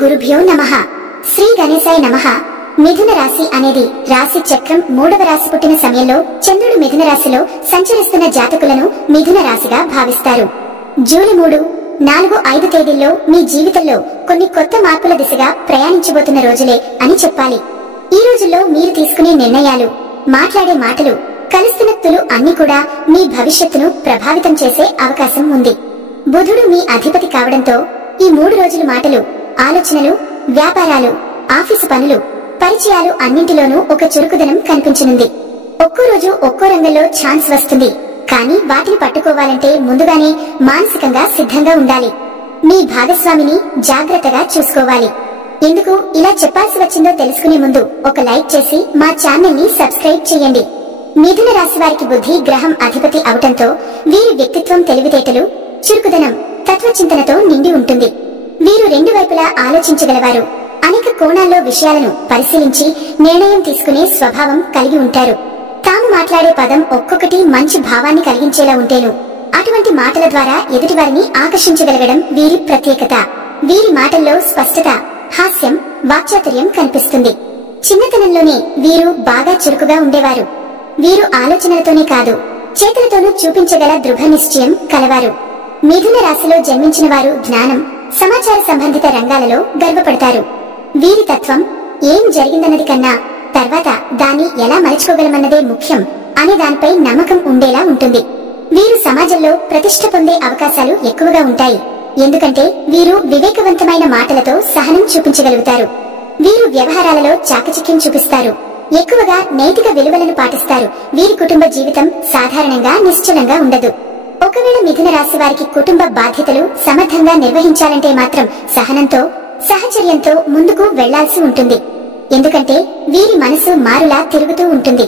గురుభ్యో నమః. శ్రీ గణేశాయ నమః. మిథున రాశి అనేది రాశి చక్రం 3వ రాశి పుట్టిన సమయంలో చంద్రుడు మిథున రాశిలో సంచరిస్తున్న జాతకులను మిథున రాశిగా భావిస్తారు. జూలై 3, 4, 5 తేదీల్లో మీ జీవితంలో కొన్ని కొత్త మార్పుల దిశగా ప్రయాణించబోతున్న రోజులే అని చెప్పాలి. ఈ రోజుల్లో మీరు తీసుకునే నిర్ణయాలు, మాట్లాడే మాటలు, కలుస్తున్న తులు అన్ని కూడా మీ భవిష్యత్తును ప్రభావితం చేసే అవకాశం ఉంది. బుధుడు మీ అధిపతి కావడంతో ఈ 3 రోజుల మాటలు, ఆలోచనలు, వ్యాపారాలు, ఆఫీసు పనులు, పరిచయాలు అన్నింటిలోనూ ఒక చురుకుదనం కనిపించనుంది. ఒక్కో రోజు ఒక్కో రంగంలో ఛాన్స్ వస్తుంది. కానీ వాటిని పట్టుకోవాలంటే ముందుగానే మానసికంగా సిద్ధంగా ఉండాలి. మీ భాగస్వామిని జాగ్రత్తగా చూసుకోవాలి. ఎందుకు ఇలా చెప్పాల్సి వచ్చిందో తెలుసుకునే ముందు ఒక లైక్ చేసి మా ఛానల్ ని సబ్స్క్రైబ్ చేయండి. మిథున రాశి వారికి బుద్ధి గ్రహం అధిపతి అవటంతో వీరి వ్యక్తిత్వం, తెలివితేటలు, చురుకుదనం, తత్వచింతనతో నిండి ఉంటుంది. వీరు రెండు వైపులా ఆలోచించగలవారు. అనేక కోణాల్లో విషయాలను పరిశీలించి నిర్ణయం తీసుకునే స్వభావం కలిగి ఉంటారు. తాము మాట్లాడే పదం ఒక్కొక్కటి మంచి భావాన్ని కలిగించేలా ఉంటేను అటువంటి మాటల ద్వారా ఎదుటివారిని ఆకర్షించగలగడం వీరి ప్రత్యేకత. వీరి మాటల్లో స్పష్టత, హాస్యం, వాక్చాతుర్యం కనిపిస్తుంది. చిన్నతనంలోనే వీరు బాగా చురుకుగా ఉండేవారు. వీరు ఆలోచనలతోనే కాదు, చేతులతోనూ చూపించగల దృఢ నిశ్చయం కలవారు. మిథున రాశిలో జన్మించిన వారు జ్ఞానం, సమాచార సంబంధిత రంగాలలో గర్వపడతారు. వీరి తత్వం ఏం జరిగిందన్నది కన్నా తర్వాత దాన్ని ఎలా మలుచుకోగలమన్నదే ముఖ్యం అనే దానిపై నమ్మకం ఉండేలా ఉంటుంది. వీరు సమాజంలో ప్రతిష్ఠ పొందే అవకాశాలు ఎక్కువగా ఉంటాయి. ఎందుకంటే వీరు వివేకవంతమైన మాటలతో సహనం చూపించగలుగుతారు. వీరు వ్యవహారాలలో చాకచక్యం చూపిస్తారు. ఎక్కువగా నైతిక విలువలను పాటిస్తారు. వీరి కుటుంబ జీవితం సాధారణంగా నిశ్చలంగా ఉండదు. ఒకవేళ మిథున రాశి వారికి కుటుంబ బాధ్యతలు సమర్థంగా నిర్వహించాలంటే మాత్రం సహనంతో, సహచర్యంతో ముందుకు వెళ్లాల్సి ఉంటుంది. ఎందుకంటే వీరి మనసు మారులా తిరుగుతూ ఉంటుంది.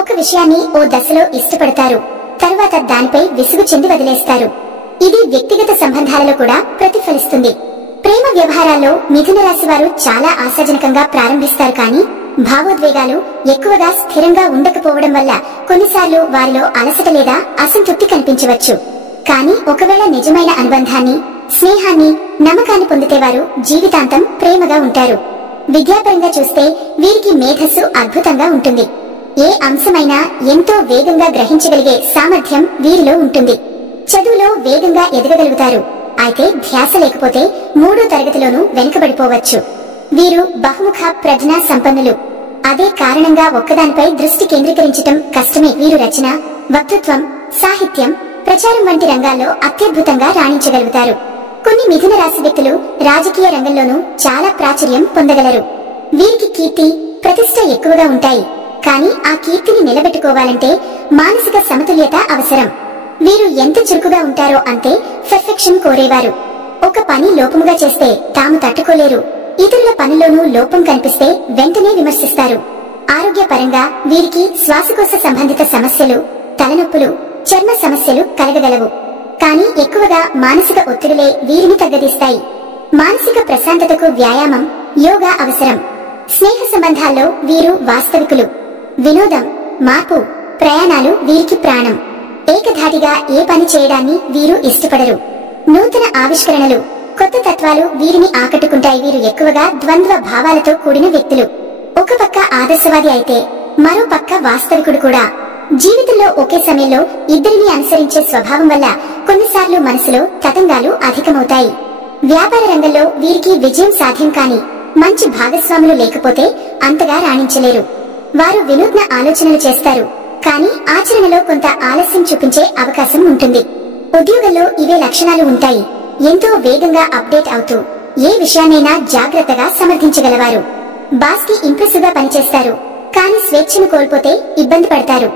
ఒక విషయాన్ని ఓ దశలో ఇష్టపడతారు, తర్వాత దానిపై విసుగు చెంది వదిలేస్తారు. ఇది వ్యక్తిగత సంబంధాలలో కూడా ప్రతిఫలిస్తుంది. ప్రేమ వ్యవహారాల్లో మిథున రాశి వారు చాలా ఆశాజనకంగా ప్రారంభిస్తారు. కానీ భావోద్వేగాలు ఎక్కువగా స్థిరంగా ఉండకపోవడం వల్ల కొన్నిసార్లు వారిలో అలసట లేదా అసంతృప్తి కనిపించవచ్చు. కానీ ఒకవేళ నిజమైన అనుబంధాన్ని, స్నేహాన్ని, నమ్మకాన్ని పొందితే వారు జీవితాంతం ప్రేమగా ఉంటారు. విద్యాపరంగా చూస్తే వీరికి మేధస్సు అద్భుతంగా ఉంటుంది. ఏ అంశమైనా ఎంతో వేగంగా గ్రహించగలిగే సామర్థ్యం వీరిలో ఉంటుంది. చదువులో వేగంగా ఎదగగలుగుతారు. అయితే ధ్యాస లేకపోతే 3వ తరగతిలోనూ వెనుకబడిపోవచ్చు. వీరు బహుముఖ ప్రజ్ఞా సంపన్నులు. అదే కారణంగా ఒక్కదానిపై దృష్టి కేంద్రీకరించటం కష్టమే. వీరు రచన, వక్తృత్వం, సాహిత్యం, ప్రచారం వంటి రంగాల్లో అత్యద్భుతంగా రాణించగలుగుతారు. కొన్ని మిథున రాశి వ్యక్తులు రాజకీయ రంగంలోనూ చాలా ప్రాచుర్యం పొందగలరు. వీరికి కీర్తి, ప్రతిష్ట ఎక్కువగా ఉంటాయి. కానీ ఆ కీర్తిని నిలబెట్టుకోవాలంటే మానసిక సమతుల్యత అవసరం. వీరు ఎంత చురుకుగా ఉంటారో అంతే పర్ఫెక్షన్ కోరేవారు. ఒక పని లోపముగా చేస్తే తాము తట్టుకోలేరు. ఇతరుల పనుల్లోనూ లోపం కనిపిస్తే వెంటనే విమర్శిస్తారు. ఆరోగ్యపరంగా వీరికి శ్వాసకోశ సంబంధిత సమస్యలు, తలనొప్పులు, చర్మ సమస్యలు కలగగలవు. కానీ ఎక్కువగా మానసిక ఒత్తిడులే వీరిని తగ్గదీస్తాయి. మానసిక ప్రశాంతతకు వ్యాయామం, యోగా అవసరం. స్నేహ సంబంధాల్లో వీరు వాస్తవికులు. వినోదం, మార్పు, ప్రయాణాలు వీరికి ప్రాణం. ఏకధాటిగా ఏ పని చేయడాన్ని వీరు ఇష్టపడరు. నూతన ఆవిష్కరణలు, కొత్త తత్వాలు వీరిని ఆకట్టుకుంటాయి. వీరు ఎక్కువగా ద్వంద్వ భావాలతో కూడిన వ్యక్తులు. ఒక పక్క ఆదర్శవాది అయితే మరో పక్క వాస్తవికుడు కూడా. జీవితంలో ఒకే సమయంలో ఇద్దరిని అనుసరించే స్వభావం వల్ల కొన్నిసార్లు మనసులో తతంగాలు అధికమవుతాయి. వ్యాపార రంగంలో వీరికి విజయం సాధ్యం. కాని మంచి భాగస్వాములు లేకపోతే అంతగా రాణించలేరు. వారు వినూత్న ఆలోచనలు చేస్తారు. కానీ ఆచరణలో కొంత ఆలస్యం చూపించే అవకాశం ఉంటుంది. ఉద్యోగంలో ఇవే లక్షణాలు ఉంటాయి. ఎంతో వేగంగా అప్డేట్ అవుతూ ఏ విషయాన్నైనా జాగ్రత్తగా సమర్థించగలవారు. బాస్ కి ఇంప్రెసివ్ గా పనిచేస్తారు. కానీ స్వేచ్ఛను కోల్పోతే ఇబ్బంది పడతారు.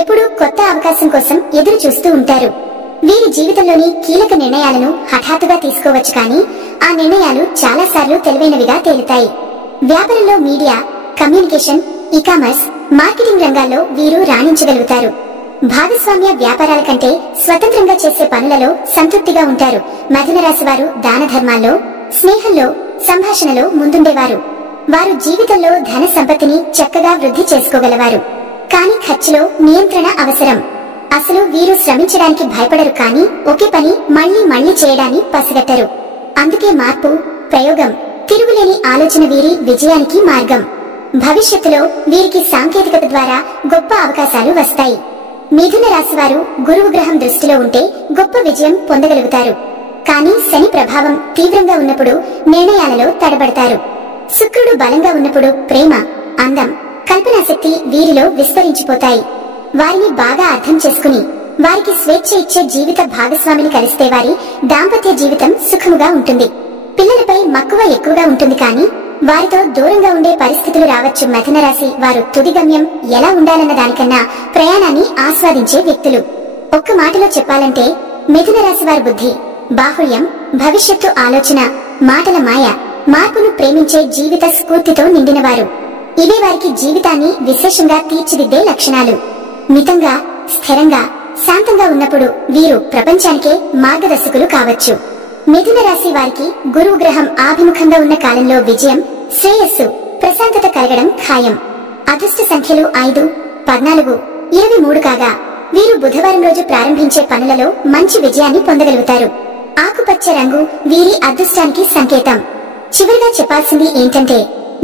ఎప్పుడూ కొత్త అవకాశం కోసం ఎదురు చూస్తూ ఉంటారు. వీరి జీవితంలోని కీలక నిర్ణయాలను హఠాత్తుగా తీసుకోవచ్చు. కానీ ఆ నిర్ణయాలు చాలా సార్లు తెలివైనవిగా తేలుతాయి. వ్యాపారంలో మీడియా, కమ్యూనికేషన్, ఈకామర్స్, మార్కెటింగ్ రంగాల్లో వీరు రాణించగలుగుతారు. భాగస్వామ్య వ్యాపారాల కంటే స్వతంత్రంగా చేసే పనులలో సంతృప్తిగా ఉంటారు. మిథున రాశి వారు దాన ధర్మాల్లో, స్నేహంలో, సంభాషణలో ముందుండేవారు. వారు జీవితంలో ధన సంపత్తిని చక్కగా వృద్ధి చేసుకోగలవారు. కానీ ఖర్చులో నియంత్రణ అవసరం. అసలు వీరు శ్రమించడానికి భయపడరు. కానీ ఒకే పని మళ్లీ మళ్లీ చేయడాన్ని పసిగట్టరు. అందుకే మార్పు, ప్రయోగం, తిరుగులేని ఆలోచన వీరి విజయానికి మార్గం. భవిష్యత్తులో వీరికి సాంకేతికత ద్వారా గొప్ప అవకాశాలు వస్తాయి. మిథున రాశి వారు గురువు గ్రహం దృష్టిలో ఉంటే గొప్ప విజయం పొందగలుగుతారు. కానీ శని ప్రభావం తీవ్రంగా ఉన్నప్పుడు నిర్ణయాలలో తడబడతారు. శుక్రుడు బలంగా ఉన్నప్పుడు ప్రేమ, అందం, కల్పనాశక్తి వీరిలో విస్తరించిపోతాయి. వారిని బాగా అర్థం చేసుకుని వారికి స్వేచ్ఛ ఇచ్చే జీవిత భాగస్వామిని కలిస్తే వారి దాంపత్య జీవితం సుఖముగా ఉంటుంది. పిల్లలపై మక్కువ ఎక్కువగా ఉంటుంది, కానీ వారితో దూరంగా ఉండే పరిస్థితులు రావచ్చు. మిథున రాశి వారు తుది గమ్యం ఎలా ఉండాలన్న దానికన్నా ప్రయాణాన్ని ఆస్వాదించే వ్యక్తులు. ఒక్క మాటలో చెప్పాలంటే మిథున రాశి వారి బుద్ధి, బాహుళ్యం, భవిష్యత్తు ఆలోచన, మాటల మాయ, మార్పును ప్రేమించే జీవిత స్ఫూర్తితో నిండినవారు. ఇవే వారికి జీవితాన్ని విశేషంగా తీర్చిదిద్దే లక్షణాలు. మితంగా, స్థిరంగా, శాంతంగా ఉన్నప్పుడు వీరు ప్రపంచానికే మార్గదర్శకులు కావచ్చు. మిథున రాశి వారికి గురువు గ్రహం ఆభిముఖంగా ఉన్న కాలంలో విజయం, శ్రేయస్సు, ప్రశాంతత కలగడం ఖాయం. అదృష్ట సంఖ్యలు 5, 14, 23 కాగా వీరు బుధవారం రోజు ప్రారంభించే పనులలో మంచి విజయాన్ని పొందగలుగుతారు. ఆకుపచ్చ రంగు వీరి అదృష్టానికి సంకేతం. చివరిగా చెప్పాల్సింది ఏంటంటే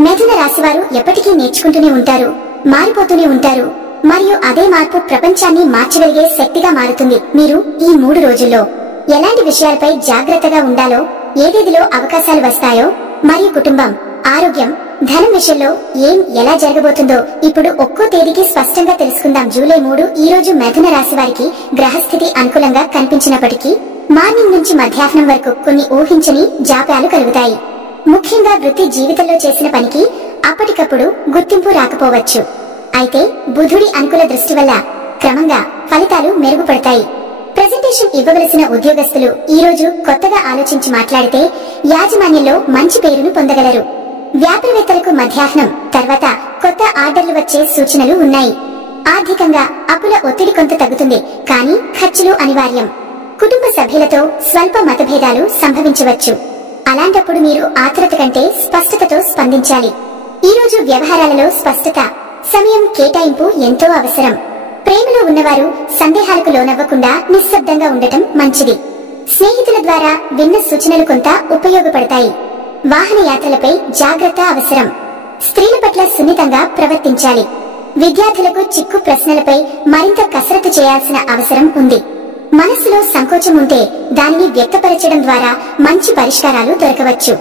మిథున రాశివారు ఎప్పటికీ నేర్చుకుంటూనే ఉంటారు, మారిపోతూనే ఉంటారు. మరియు అదే మార్పు ప్రపంచాన్ని మార్చగలిగే శక్తిగా మారుతుంది. మీరు ఈ 3 రోజుల్లో ఎలాంటి విషయాలపై జాగ్రత్తగా ఉండాలో, ఏదేదిలో అవకాశాలు వస్తాయో, మరియు కుటుంబం, ఆరోగ్యం, ధనం విషయంలో ఎలా జరగబోతుందో ఇప్పుడు ఒక్కో తేదీకి స్పష్టంగా తెలుసుకుందాం. జూలై 3 ఈ రోజు మిథున రాశి వారికి గ్రహస్థితి అనుకూలంగా కనిపించినప్పటికీ మార్నింగ్ నుంచి మధ్యాహ్నం వరకు కొన్ని ఊహించని జాప్యాలు కలుగుతాయి. ముఖ్యంగా వృత్తి జీవితంలో చేసిన పనికి అప్పటికప్పుడు గుర్తింపు రాకపోవచ్చు. అయితే బుధుడి అనుకూల దృష్టి వల్ల క్రమంగా ఫలితాలు మెరుగుపడతాయి. ప్రెజెంటేషన్ ఇవ్వవలసిన ఉద్యోగస్తులు ఈ రోజు కొత్తగా ఆలోచించి మాట్లాడితే యాజమాన్యంలో మంచి పేరును పొందగలరు. వ్యాపారవేత్తలకు మధ్యాహ్నం తర్వాత కొత్త ఆర్డర్లు వచ్చే సూచనలు ఉన్నాయి. ఆర్థికంగా అప్పుల ఒత్తిడి కొంత తగ్గుతుంది, కానీ ఖర్చులు అనివార్యం. కుటుంబ సభ్యులతో స్వల్ప మతభేదాలు సంభవించవచ్చు. అలాంటప్పుడు మీరు ఆతురత కంటే స్పష్టతతో స్పందించాలి. ఈ రోజు వ్యవహారాలలో స్పష్టత, సమయం కేటాయింపు ఎంతో అవసరం. ప్రేమలో ఉన్నవారు సందేహాలకు లోనవ్వకుండా నిశ్శబ్దంగా ఉండటం మంచిది. స్నేహితుల ద్వారా విన్న సూచనలు కొంత ఉపయోగపడతాయి. వాహన యాత్రలపై జాగ్రత్త అవసరం. స్త్రీల పట్ల సున్నితంగా ప్రవర్తించాలి. విద్యార్థులకు చిక్కు ప్రశ్నలపై మరింత కసరత్తు చేయాల్సిన అవసరం ఉంది. మనస్సులో సంకోచం ఉంటే దానిని వ్యక్తపరచడం ద్వారా మంచి పరిష్కారాలు దొరకవచ్చు.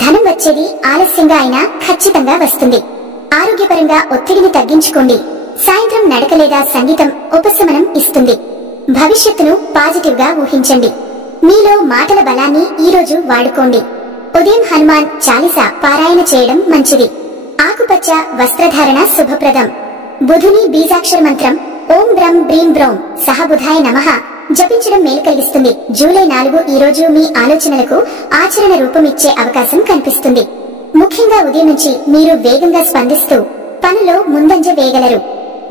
ధనం వచ్చేది ఆలస్యంగా అయినా ఖచ్చితంగా వస్తుంది. ఆరోగ్యపరంగా ఒత్తిడిని తగ్గించుకోండి. సాయంత్రం నడక లేదా సంగీతం ఉపశమనం ఇస్తుంది. భవిష్యత్తును పాజిటివ్ గా ఊహించండి. మీలో మాటల బలాన్ని ఈ రోజు వాడుకోండి. ఉదయం హనుమాన్ చాలీసా పారాయణ చేయడం మంచిది. ఆకుపచ్చ వస్త్రధారణ శుభప్రదం. బుధుని బీజాక్షర మంత్రం ఓం బ్రం బ్రీం బ్రౌం సహబుధాయ నమః జపించడం మేలు కలిగిస్తుంది. జూలై 4 ఈ రోజు మీ ఆలోచనలకు ఆచరణ రూపమిచ్చే అవకాశం కనిపిస్తుంది. ముఖ్యంగా ఉదయం నుంచి మీరు వేగంగా స్పందిస్తూ పనులో ముందంజ వేయగలరు.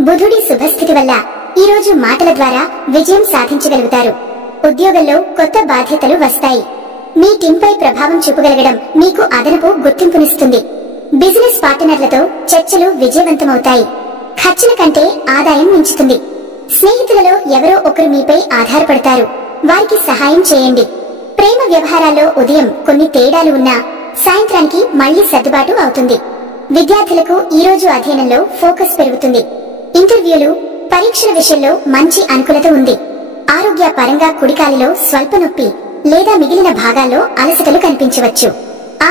బుధుడి శుభస్థితి వల్ల ఈ రోజు మాటల ద్వారా విజయం సాధించగలుగుతారు. ఉద్యోగంలో కొత్త బాధ్యతలు వస్తాయి. మీ టీంపై ప్రభావం చూపగలగడం మీకు అదనపు గుర్తింపునిస్తుంది. బిజినెస్ పార్ట్నర్లతో చర్చలు విజయవంతమవుతాయి. ఖర్చుల కంటే ఆదాయం మించుతుంది. స్నేహితులలో ఎవరో ఒకరు మీపై ఆధారపడతారు. వారికి సహాయం చేయండి. ప్రేమ వ్యవహారాల్లో ఉదయం కొన్ని తేడాలు ఉన్నా సాయంత్రానికి మళ్లీ సర్దుబాటు అవుతుంది. విద్యార్థులకు ఈ రోజు అధ్యయనంలో ఫోకస్ పెరుగుతుంది. ఇంటర్వ్యూలు, పరీక్షల విషయంలో మంచి అనుకూలత ఉంది. ఆరోగ్య పరంగా కుడికాలిలో స్వల్ప నొప్పి లేదా మిగిలిన భాగాల్లో అలసటలు కనిపించవచ్చు.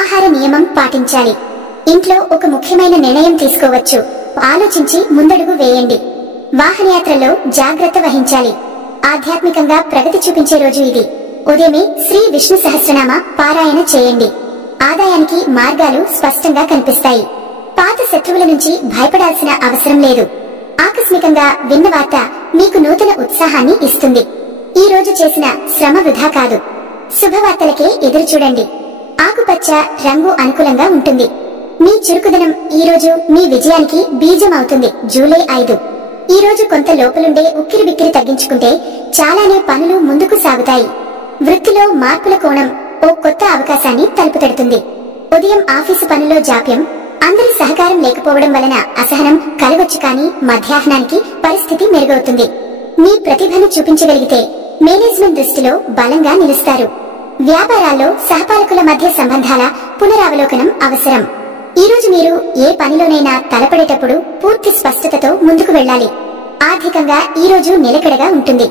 ఆహార నియమం పాటించాలి. ఇంట్లో ఒక ముఖ్యమైన నిర్ణయం తీసుకోవచ్చు. ఆలోచించి ముందడుగు వేయండి. వాహనయాత్రలో జాగ్రత్త వహించాలి. ఆధ్యాత్మికంగా ప్రగతి చూపించే రోజు ఇది. ఉదయమే శ్రీ విష్ణు సహస్రనామ పారాయణ చేయండి. ఆదాయానికి మార్గాలు స్పష్టంగా కనిపిస్తాయి. పాత శత్రువుల నుంచి భయపడాల్సిన అవసరం లేదు. ఆకస్మికంగా విన్న వార్త మీకు నూతన ఉత్సాహాన్ని ఇస్తుంది. ఈ రోజు చేసిన శ్రమ వృధా కాదు. శుభవార్తలకే ఎదురు చూడండి. ఆకుపచ్చ రంగు అనుకూలంగా ఉంటుంది. మీ చురుకుదనం ఈ రోజు మీ విజయానికి బీజం అవుతుంది. జూలై 5 ఈ రోజు కొంత లోపలుండే ఉక్కిరి బిక్కిరి తగ్గించుకుంటే చాలానే పనులు ముందుకు సాగుతాయి. వృత్తిలో మార్పుల కోణం ఓ కొత్త అవకాశాన్ని తలుపు తడుతుంది. ఉదయం ఆఫీసు పనుల్లో జాప్యం, అందరి సహకారం లేకపోవడం వలన అసహనం కలగొచ్చు, కానీ మధ్యాహ్నానికి పరిస్థితి మెరుగవుతుంది. మీ ప్రతిభను చూపించగలిగితే మేనేజ్మెంట్ దృష్టిలో బలంగా నిలుస్తారు. వ్యాపారాల్లో సహపాలకుల మధ్య సంబంధాల పునరావలోకనం అవసరం. ఈ రోజు మీరు ఏ పనిలోనైనా తలపడేటప్పుడు పూర్తి స్పష్టతతో ముందుకు వెళ్ళాలి. ఆర్థికంగా ఈ రోజు నిలకడగా ఉంటుంది.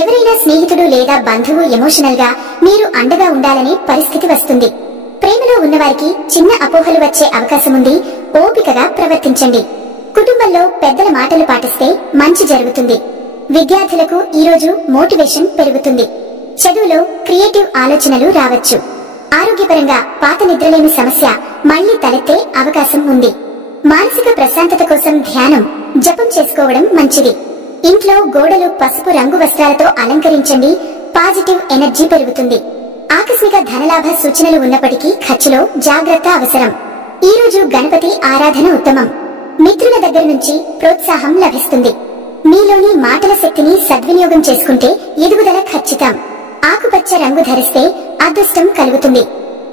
ఎవరైనా స్నేహితుడు లేదా బంధువు ఎమోషనల్ గా మీరు అండగా ఉండాలనే పరిస్థితి వస్తుంది. ప్రేమలో ఉన్నవారికి చిన్న అపోహలు వచ్చే అవకాశముంది. ఓపికగా ప్రవర్తించండి. కుటుంబంలో పెద్దల మాటలు పాటిస్తే మంచి జరుగుతుంది. విద్యార్థులకు ఈ రోజు మోటివేషన్ పెరుగుతుంది. చదువులో క్రియేటివ్ ఆలోచనలు రావచ్చు. ఆరోగ్యపరంగా పాత నిద్రలేమి సమస్య మళ్లీ తలెత్తే అవకాశం ఉంది. మానసిక ప్రశాంతత కోసం ధ్యానం, జపం చేసుకోవడం మంచిది. ఇంట్లో గోడలు పసుపు రంగు వస్త్రాలతో అలంకరించండి. పాజిటివ్ ఎనర్జీ పెరుగుతుంది. ఆకస్మిక ధనలాభ సూచనలు ఉన్నప్పటికీ ఖర్చులో జాగ్రత్త అవసరం. ఈ రోజు గణపతి ఆరాధన ఉత్తమం. మిత్రుల దగ్గర నుంచి ప్రోత్సాహం లభిస్తుంది. మీలోని మాటల శక్తిని సద్వినియోగం చేసుకుంటే ఎదుగుదల ఖచ్చితం. ఆకుపచ్చ రంగు ధరిస్తే అదృష్టం కలుగుతుంది.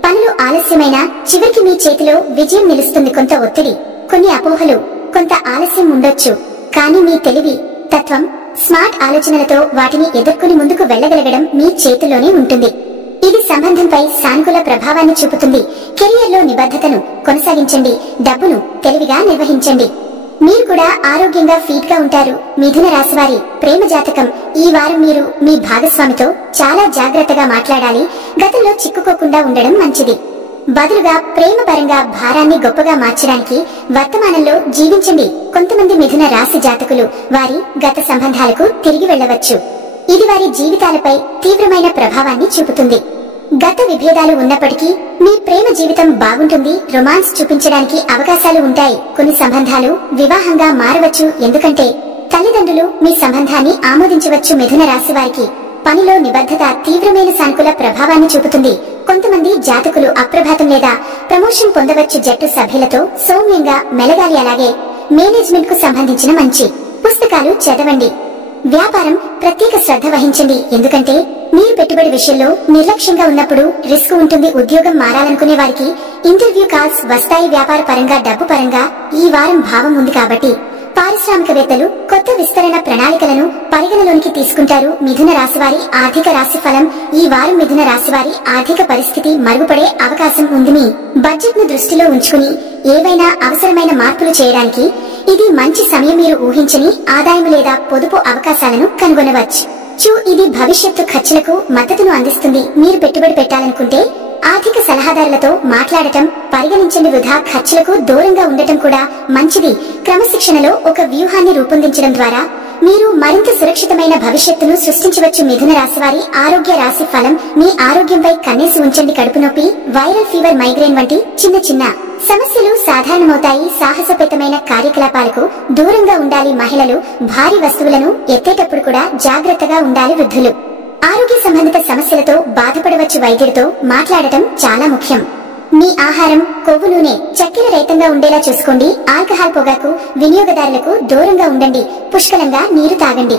పనులు ఆలస్యమైన చివరికి మీ చేతిలో విజయం నిలుస్తుంది. కొంత ఒత్తిడి, కొన్ని అపోహలు, కొంత ఆలస్యం ఉండొచ్చు. కానీ మీ తెలివి, తత్వం, స్మార్ట్ ఆలోచనలతో వాటిని ఎదుర్కొని ముందుకు వెళ్ళగలగడం మీ చేతిలోనే ఉంటుంది. ఇది సంబంధంపై సానుకూల ప్రభావాన్ని చూపుతుంది. కెరియర్లో నిబద్ధతను కొనసాగించండి. డబ్బును తెలివిగా నిర్వహించండి. మీరు కూడా ఆరోగ్యంగా ఫిట్ గా ఉంటారు. మిథున రాశివారి ప్రేమ జాతకం. ఈ వారం మీరు మీ భాగస్వామితో చాలా జాగ్రత్తగా మాట్లాడాలి. గతంలో చిక్కుకోకుండా ఉండడం మంచిది. బదులుగా ప్రేమ పరంగా భారాన్ని గొప్పగా మార్చడానికి వర్తమానంలో జీవించండి. కొంతమంది మిథున రాశి జాతకులు వారి గత సంబంధాలకు తిరిగి వెళ్లవచ్చు. ఇది వారి జీవితాలపై తీవ్రమైన ప్రభావాన్ని చూపుతుంది. గత విభేదాలు ఉన్నప్పటికీ మీ ప్రేమ జీవితం బాగుంటుంది. రొమాన్స్ చూపించడానికి అవకాశాలు ఉంటాయి. కొన్ని సంబంధాలు వివాహంగా మారవచ్చు. ఎందుకంటే తల్లిదండ్రులు మీ సంబంధాన్ని ఆమోదించవచ్చు. మిథున రాశి వారికి పనిలో నిబద్ధత తీవ్రమైన సానుకూల ప్రభావాన్ని చూపుతుంది. కొంతమంది జాతకులు అప్రభాతం లేదా ప్రమోషన్ పొందవచ్చు. జట్టు సభ్యులతో సౌమ్యంగా మెలగాలి. అలాగే మేనేజ్మెంట్ కు సంబంధించిన మంచి పుస్తకాలు చదవండి. వ్యాపారం ప్రత్యేక శ్రద్ధ వహించండి. ఎందుకంటే మీరు పెట్టుబడి విషయంలో నిర్లక్ష్యంగా ఉన్నప్పుడు రిస్క్ ఉంటుంది. ఉద్యోగం మారాలనుకునే వారికి ఇంటర్వ్యూ కాల్స్ వస్తాయి. వ్యాపార పరంగా, డబ్బు పరంగా ఈ వారం భావం ఉంది కాబట్టి పారిశ్రామికవేత్తలు కొత్త విస్తరణ ప్రణాళికలను పరిగణలోనికి తీసుకుంటారు. మిథున రాశివారి ఆర్థిక రాశి ఫలం. ఈ వారం మిథున రాశివారి ఆర్థిక పరిస్థితి మరుగుపడే అవకాశం ఉంది. మీ బడ్జెట్ ను దృష్టిలో ఉంచుకుని ఏవైనా అవసరమైన మార్పులు చేయడానికి ఇది మంచి సమయం. మీరు ఊహించని ఆదాయం లేదా పొదుపు అవకాశాలను కనుగొనవచ్చు. ఇది భవిష్యత్తు ఖర్చులకు మద్దతును అందిస్తుంది. మీరు పెట్టుబడి పెట్టాలనుకుంటే ఆర్థిక సలహాదారులతో మాట్లాడటం పరిగణించండి. వృధా ఖర్చులకు దూరంగా ఉండటం కూడా మంచిది. క్రమశిక్షణలో ఒక వ్యూహాన్ని రూపొందించడం ద్వారా మీరు మరింత సురక్షితమైన భవిష్యత్తును సృష్టించవచ్చు. మిథున రాశివారి ఆరోగ్య రాశి ఫలం. మీ ఆరోగ్యంపై కన్నేసి ఉంచండి. కడుపు నొప్పి, వైరల్ ఫీవర్, మైగ్రేన్ వంటి చిన్న చిన్న సమస్యలు సాధారణమవుతాయి. సాహసపేతమైన కార్యకలాపాలకు దూరంగా ఉండాలి. మహిళలు భారీ వస్తువులను ఎత్తేటప్పుడు కూడా జాగ్రత్తగా ఉండాలి. వృద్ధులు ఆరోగ్య సంబంధిత సమస్యలతో బాధపడవచ్చు. వైద్యుడితో మాట్లాడటం చాలా ముఖ్యం. మీ ఆహారం కొవ్వు, నూనె, చక్కెర రహితంగా ఉండేలా చూసుకోండి. ఆల్కహాల్, పొగాకు వినియోగదారులకు దూరంగా ఉండండి. పుష్కలంగా నీరు తాగండి.